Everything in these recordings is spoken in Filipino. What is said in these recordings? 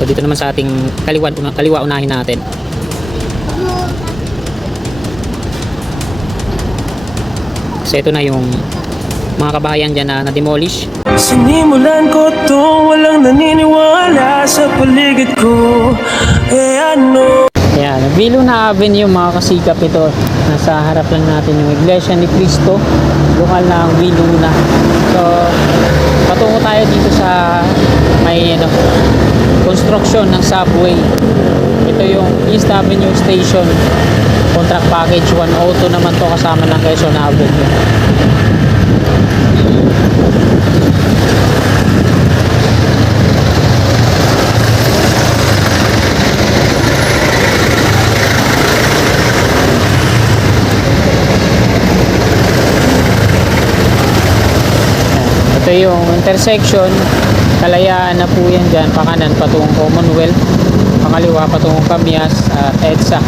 So dito naman sa ating kaliwa unahin natin. So ito na yung mga kabahayan dyan na na-demolish. Sinimulan ko to, walang naniniwala sa paligid ko. Ano? Ayan, Viluna Avenue mga kasikap ito. Nasa harap lang natin yung Iglesia ni Cristo. Lokal na Viluna. So, patungo tayo dito sa may construction ng subway. Ito yung East Avenue Station. Contract package 102 naman to, kasama ng Quezon Avenue. Ito yung intersection. Kalayaan na po yan dyan. Pakanan patungong Commonwealth, pangaliwa patungong Camias at EDSA.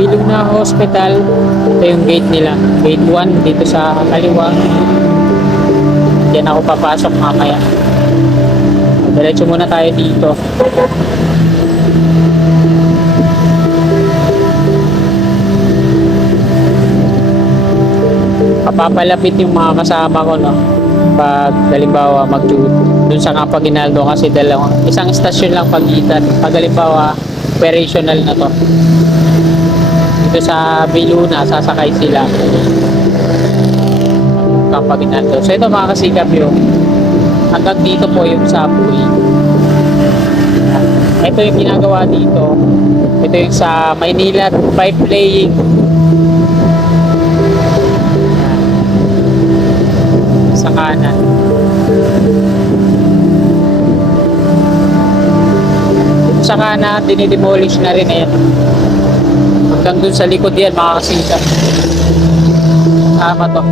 Viluna Hospital, ito yung gate nila, gate 1 dito sa kaliwa. Diyan ako papasok mamaya. Diretso muna tayo dito. Papapalapit yung mga kasama ko, no, pag halimbawa dun sa Campaginaldo, kasi isang istasyon lang pagitan. Pag halimbawa operational na to, dito sa Viluna sasakay sila Campaginaldo. So ito mga kasikap, yung hanggang dito po yung subway. Ito yung ginagawa dito. Ito yung sa Maynila 5 laying. Sa kanan. Sa kanan, dinidemolish na rin yan. Hanggang dun sa likod yan, mga kasikap. Tama to.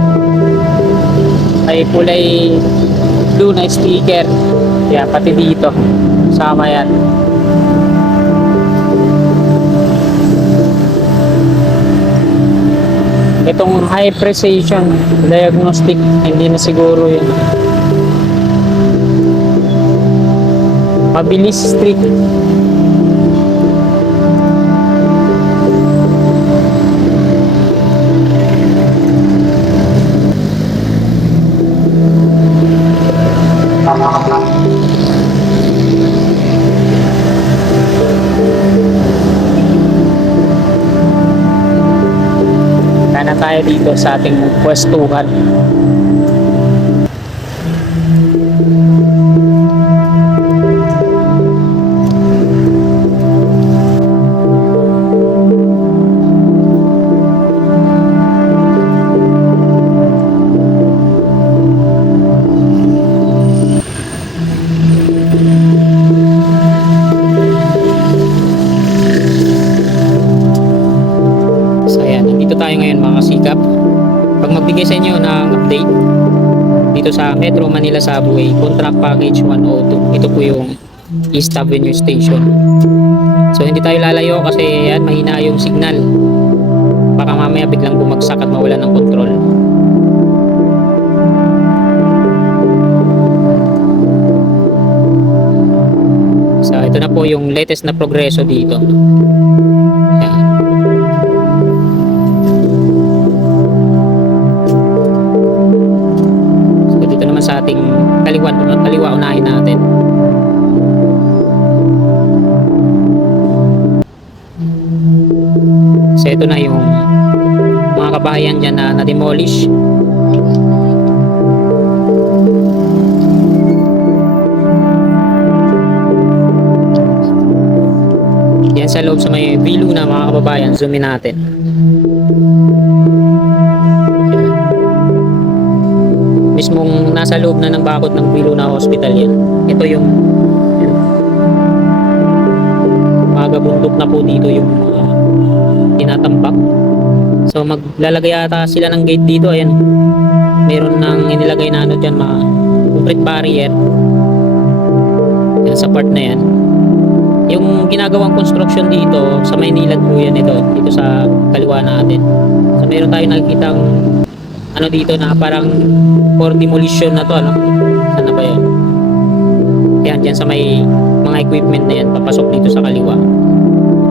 May kulay blue na sticker. Yan, pati dito. Sama yan. Itong high precision diagnostic, hindi na siguro yun. Mabilis street. Na tayo dito sa ating pwestuhan. Tayo ngayon mga kasikap, pag magbigay sa inyo ng update dito sa Metro Manila Subway Contract Package 102. Ito po yung East Avenue Station. So hindi tayo lalayo kasi yan, mahina yung signal, baka mamaya biglang bumagsak at mawala ng kontrol. So ito na po yung latest na progreso dito. Yan. Sa ating kaliwa unahin natin. So ito na yung mga kabahayan dyan na na-demolish. Yan sa loob sa may Viluna mga kababayan, zoomin natin. Mismong nasa loob na ng bakod ng Viluna Hospital yan. Ito yung magabundok na po dito yung tinatambak So maglalagay ata sila ng gate dito. Ayan, meron nang inilagay na ano dyan, mga concrete barrier. Yan, sa part na yan. Yung ginagawang construction dito sa Maynilad po yan, ito dito sa kaliwa natin. So meron tayo nakikitang ano dito na parang for demolition na to, ano? Sana ba yan? Yan, dyan sa may mga equipment na yan, papasok dito sa kaliwa.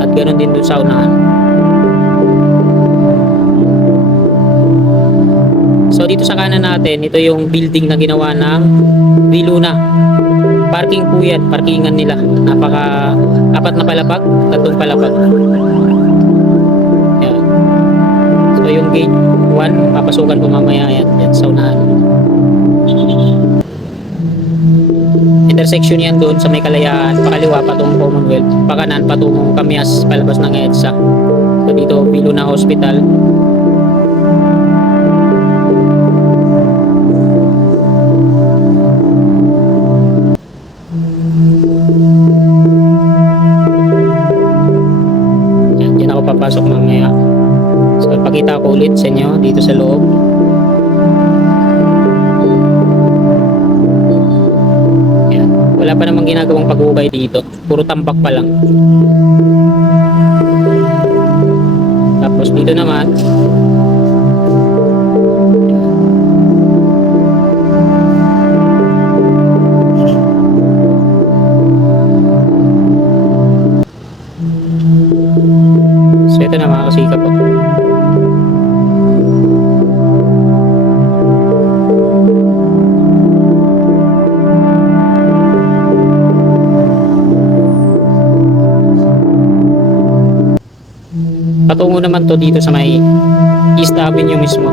At ganoon din dun sa unahan. So dito sa kanan natin, ito yung building na ginawa ng Viluna. Parking po yan, parkingan nila. Apat na palapag, 3 palapag. Yan. So yung gate 1, papasukan ko mamaya yan sa unahan. Intersection yan doon sa may Kalayaan, pakaliwa patungong Commonwealth, pakanan patungong Kamias, palabas ng EDSA. So dito, Viluna Hospital. Yan ako papasok mamaya. So ipakita ko ulit sa inyo dito sa loob. Yan. Wala pa namang ginagawang pag-ukay dito, puro tambak pa lang. Tapos dito naman, so ito na mga kasikap po. Patungo naman to dito sa may East Avenue mismo.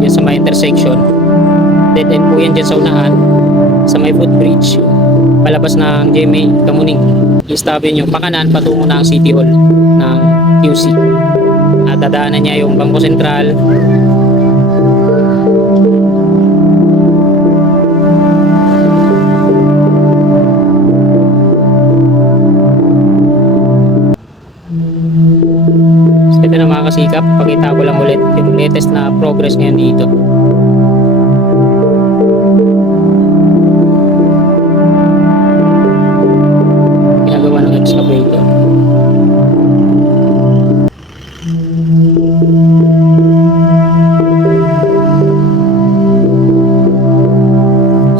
Yan sa may intersection. Dead end po yan dyan sa unahan. Sa may footbridge, palabas ng GMA Kamuning, East Avenue, pakanan patungo ng City Hall ng QC. At dadaanan niya yung Bangko Sentral. So ito na mga kasikap, pakita ko lang ulit yung latest na progress ngayon dito. Ginagawa ng excavator.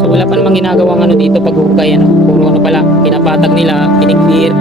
So wala pa namang ginagawang ano dito pag-ukay, ano, puro ano pa lang, pinapatag nila, piniklear.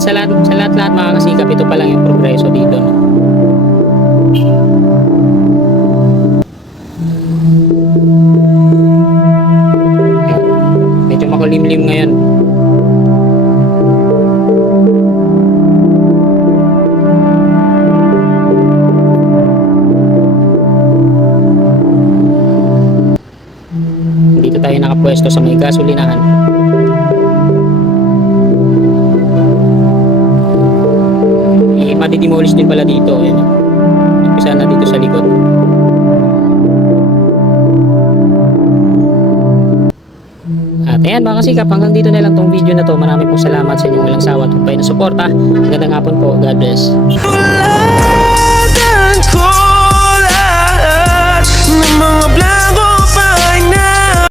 Sa lahat mga kasikap, ito pa lang yung progreso dito, no? Medyo makulimlim ngayon. Dito tayo nakapwesto sa may gasolinahan. Madi-demolish din pala dito. Ayan. Umpisa na dito sa likod. At ayan mga kasikap, hanggang dito na lang tong video na to. Maraming pong salamat sa inyong walang sawa at humpay na suporta. Magandang hapon po. God bless. Wala ko lahat ng mga blanco